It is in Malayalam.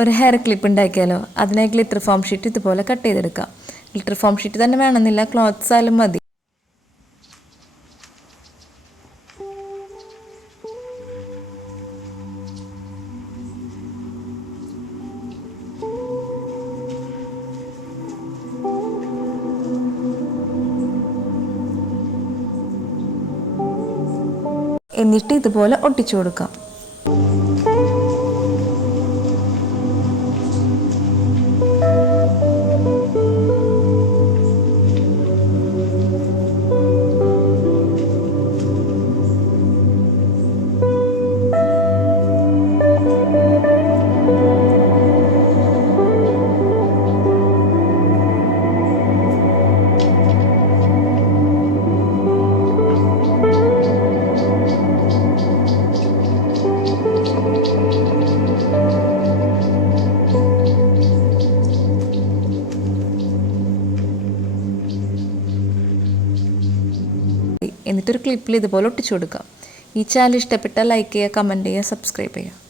ഒരു ഹെയർ ക്ലിപ്പ് ഉണ്ടാക്കിയാലോ. അതിനെ ഗ്ലിറ്റർ ഫോം ഷീറ്റ് ഇതുപോലെ കട്ട് ചെയ്തെടുക്കാം. ഗ്ലിറ്റർ ഫോം ഷീറ്റ് തന്നെ വേണമെന്നില്ല, ക്ലോത്ത്സ് ആയാലും മതി. എന്നിട്ട് ഇതുപോലെ ഒട്ടിച്ചു കൊടുക്കാം. എന്നിട്ടൊരു ക്ലിപ്പിൽ ഇതുപോലെ ഒട്ടിച്ചു കൊടുക്കാം. ഈ ചാനൽ ഇഷ്ടപ്പെട്ടാൽ ലൈക്ക് ചെയ്യുക, കമൻറ്റ് ചെയ്യുക, സബ്സ്ക്രൈബ് ചെയ്യുക.